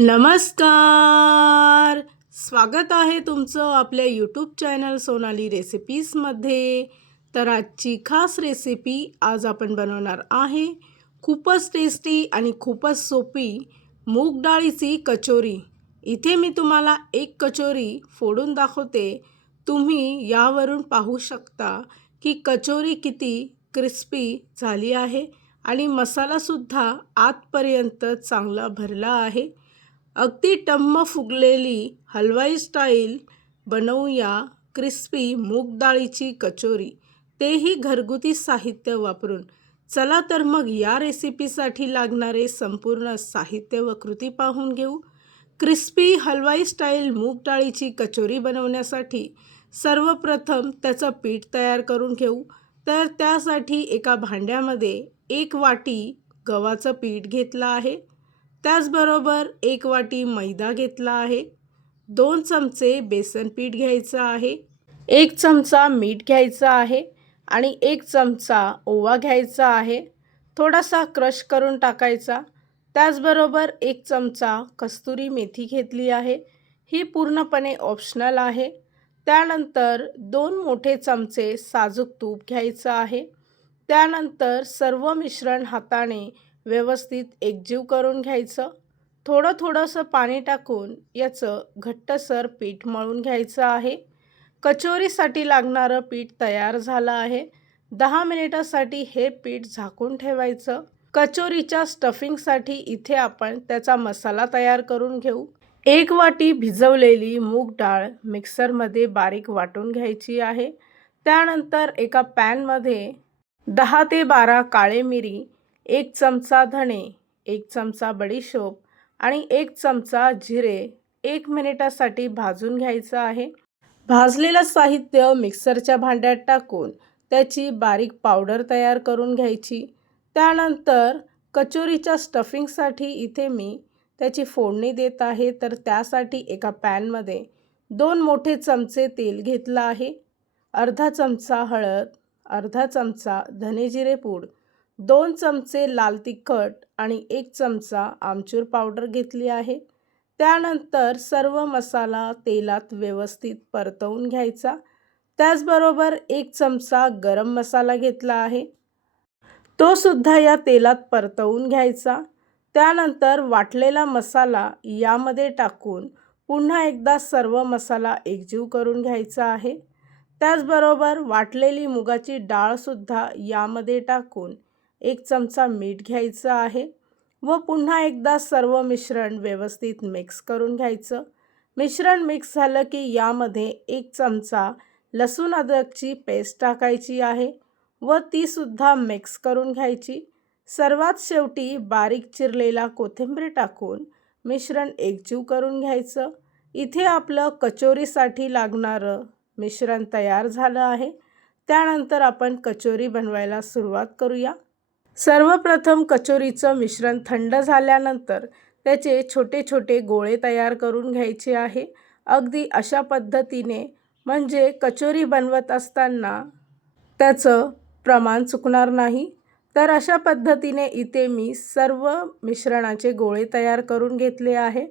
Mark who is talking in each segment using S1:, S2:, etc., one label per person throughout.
S1: नमस्कार! स्वागत आहे तुमचं आपल्या यूट्यूब चॅनल सोनाली रेसिपीजमध्ये तर आजची खास रेसिपी आज आपण बनवणार आहे. खूपच टेस्टी आणि खूपच सोपी मूग डाळीची कचोरी. इथे मी तुम्हाला एक कचोरी फोडून दाखवते. तुम्ही यावरून पाहू शकता की कचोरी किती क्रिस्पी झाली आहे आणि मसालासुद्धा आतपर्यंत चांगला भरला आहे. अगदी टम्म फुगलेली हलवाई स्टाईल बनवूया क्रिस्पी मूगडाळीची कचोरी. तेही घरगुती साहित्य वापरून. चला तर मग या रेसिपीसाठी लागणारे संपूर्ण साहित्य व कृती पाहून घेऊ. क्रिस्पी हलवाई स्टाईल मूग डाळीची कचोरी बनवण्यासाठी सर्वप्रथम त्याचं पीठ तयार करून घेऊ. तर त्यासाठी एका भांड्यामध्ये एक वाटी गव्हाचं पीठ घेतलं आहे. त्याचबरोबर एक वाटी मैदा घेतला आहे. दोन चमचे बेसन पीठ घ्यायचं आहे. एक चमचा मीठ घ्यायचा आहे आणि एक चमचा ओवा घ्यायचा आहे. थोडासा क्रश करून टाकायचा. त्याचबरोबर एक चमचा कस्तुरी मेथी घेतली आहे. ही पूर्णपणे ऑप्शनल आहे. त्यानंतर दोन मोठे चमचे साजूक तूप घ्यायचं आहे. त्यानंतर सर्व मिश्रण हाताने व्यवस्थित एकजीव करून घ्यायचं. थोडं थोडंसं पाणी टाकून याचं घट्टसर पीठ मळून घ्यायचं आहे. कचोरीसाठी लागणारं पीठ तयार झालं आहे. दहा मिनिटासाठी हे पीठ झाकून ठेवायचं. कचोरीच्या स्टफिंगसाठी इथे आपण त्याचा मसाला तयार करून घेऊ. एक वाटी भिजवलेली मूग डाळ मिक्सरमध्ये बारीक वाटून घ्यायची आहे. त्यानंतर एका पॅनमध्ये दहा ते बारा काळे मिरी एक चमचा धणे एक चमचा बडीशोप आणि एक चमचा जिरे एक मिनिटासाठी भाजून घ्यायचं आहे. भाजलेलं साहित्य मिक्सरच्या भांड्यात टाकून त्याची बारीक पावडर तयार करून घ्यायची. त्यानंतर कचोरीच्या स्टफिंगसाठी इथे मी त्याची फोडणी देत आहे. तर त्यासाठी एका पॅनमध्ये दोन मोठे चमचे तेल घेतलं आहे. अर्धा चमचा हळद अर्धा चमचा धनेजिरे पूड दोन चमचे लाल तिखट आणि एक चमचा आमचूर पावडर घेतली आहे. त्यानंतर सर्व मसाला तेलात व्यवस्थित परतवून घ्यायचा. त्याचबरोबर एक चमचा गरम मसाला घेतला आहे. तो सुद्धा या तेलात परतवून घ्यायचा. त्यानंतर वाटलेला मसाला यामध्ये टाकून पुन्हा एकदा सर्व मसाला एकजीव करून घ्यायचा आहे. त्याचबरोबर वाटलेली मुगाची डाळसुद्धा यामध्ये टाकून एक चमचा मीठ घ्यायचं आहे व पुन्हा एकदा सर्व मिश्रण व्यवस्थित मिक्स करून घ्यायचं. मिश्रण मिक्स झालं की यामध्ये एक चमचा लसूण अद्रकची पेस्ट टाकायची आहे व तीसुद्धा मिक्स करून घ्यायची. सर्वात शेवटी बारीक चिरलेला कोथिंबीर टाकून मिश्रण एकजीव करून घ्यायचं. इथे आपलं कचोरीसाठी लागणारं मिश्रण तयार झालं आहे. त्यानंतर आपण कचोरी बनवायला सुरुवात करूया. सर्वप्रथम कचोरीचं मिश्रण थंड झाल्यानंतर त्याचे छोटे छोटे गोळे तयार करून घ्यायचे आहे. अगदी अशा पद्धतीने म्हणजे कचोरी बनवत असताना त्याचं प्रमाण चुकणार नाही. तर अशा पद्धतीने इथे मी सर्व मिश्रणाचे गोळे तयार करून घेतले आहे.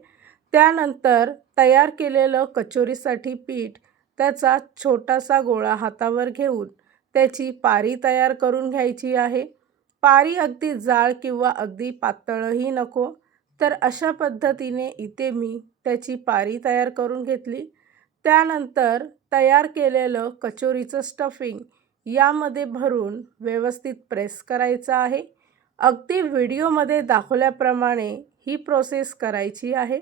S1: त्यानंतर तयार केलेलं कचोरीसाठी पीठ त्याचा छोटासा गोळा हातावर घेऊन त्याची पारी तयार करून घ्यायची आहे. पारी अगदी जाळ किंवा अगदी पातळही नको. तर अशा पद्धतीने इथे मी त्याची पारी तयार करून घेतली. त्यानंतर तयार केलेलं कचोरीचं स्टफिंग यामध्ये भरून व्यवस्थित प्रेस करायचं आहे. अगदी व्हिडिओमध्ये दाखवल्याप्रमाणे ही प्रोसेस करायची आहे.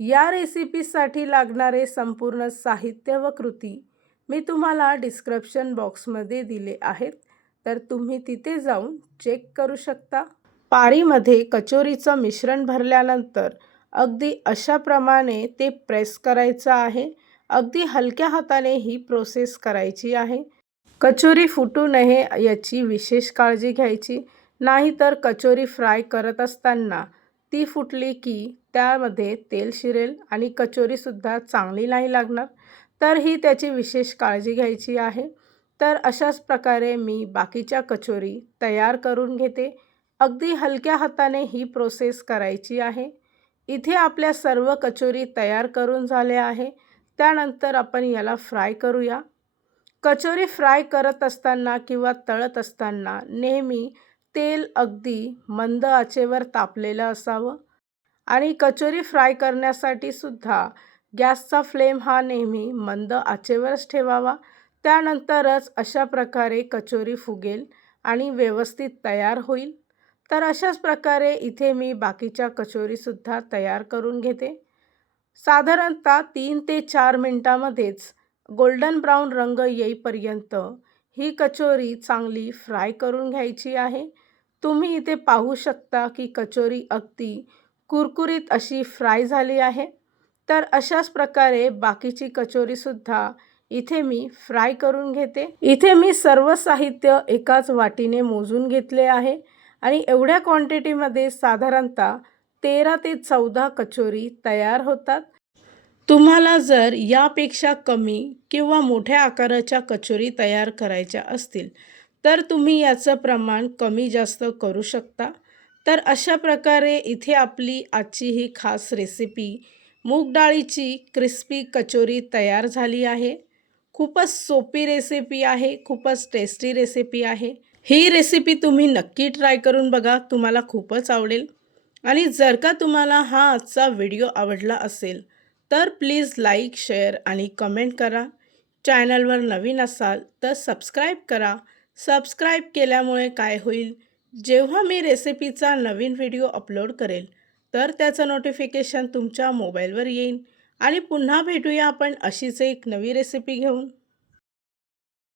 S1: या रेसिपीसाठी लागणारे संपूर्ण साहित्य व कृती मी तुम्हाला डिस्क्रिप्शन बॉक्समध्ये दिले आहेत. तर तुम्ही तिथे जाऊन चेक करू शकता. पारीमध्ये कचोरीचं मिश्रण भरल्यानंतर अगदी अशाप्रमाणे ते प्रेस करायचं आहे. अगदी हलक्या हाताने ही प्रोसेस करायची आहे. कचोरी फुटू नये याची विशेष काळजी घ्यायची. नाहीतर कचोरी फ्राय करत असताना ती फुटली की त्यामध्ये तेल शिरेल आणि कचोरीसुद्धा चांगली नाही लागणार. तर ही त्याची विशेष काळजी घ्यायची आहे. तर अशाच प्रकारे मी बाकीच्या कचोरी तयार करून घेते. अगदी हलक्या हाताने ही प्रोसेस करायची आहे. इथे आपल्या सर्व कचोरी तयार करून झाल्या आहे. त्यानंतर आपण याला फ्राय करूया. कचोरी फ्राय करत असताना किंवा तळत असताना नेहमी तेल अगदी मंद आचेवर तापलेलं असावं. आणि कचोरी फ्राय करण्यासाठी सुद्धा गॅसचा फ्लेम हा नेहमी मंद आचेवरच ठेवावा. त्यानंतरच अशा प्रकारे कचोरी फुगेल आणि व्यवस्थित तयार होईल. तर अशाच प्रकारे इथे मी बाकीच्या कचोरीसुद्धा तयार करून घेते. साधारणतः तीन ते चार मिनटामध्येच गोल्डन ब्राऊन रंग येईपर्यंत ही कचोरी चांगली फ्राय करून घ्यायची आहे. तुम्ही इथे पाहू शकता की कचोरी अगदी कुरकुरीत अशी फ्राय झाली आहे. तर अशाच प्रकारे बाकीची कचोरीसुद्धा इथे मी फ्राय करून घेते. इथे मी सर्व साहित्य एकाच वाटीने मोजून घेतले आहे आणि एवढ्या क्वांटिटीमध्ये साधारणतः तेरा ते चौदा कचोरी तयार होतात. तुम्हाला जर यापेक्षा कमी किंवा मोठ्या आकाराच्या कचोरी तयार करायच्या असतील तर तुम्ही याचं प्रमाण कमी जास्त करू शकता. तर अशा प्रकारे इथे आपली आजची ही खास रेसिपी मूग डाळीची क्रिस्पी कचोरी तयार झाली आहे. खूपच सोपी रेसिपी आहे खूपच टेस्टी रेसिपी आहे. ही रेसिपी तुम्ही नक्की ट्राय करून बघा तुम्हाला खूपच आवडेल. आणि जर का तुम्हाला हा आजचा व्हिडिओ आवडला असेल तर प्लीज लाईक शेअर आणि कमेंट करा. चॅनलवर नवीन असाल तर सबस्क्राईब करा. सबस्क्राईब केल्यामुळे काय होईल जेव्हा मी रेसिपीचा नवीन व्हिडिओ अपलोड करेल तर त्याचं नोटिफिकेशन तुमच्या मोबाईलवर येईल आणि पुन्हा भेटूया आपण अशीच एक नवी रेसिपी घेऊन.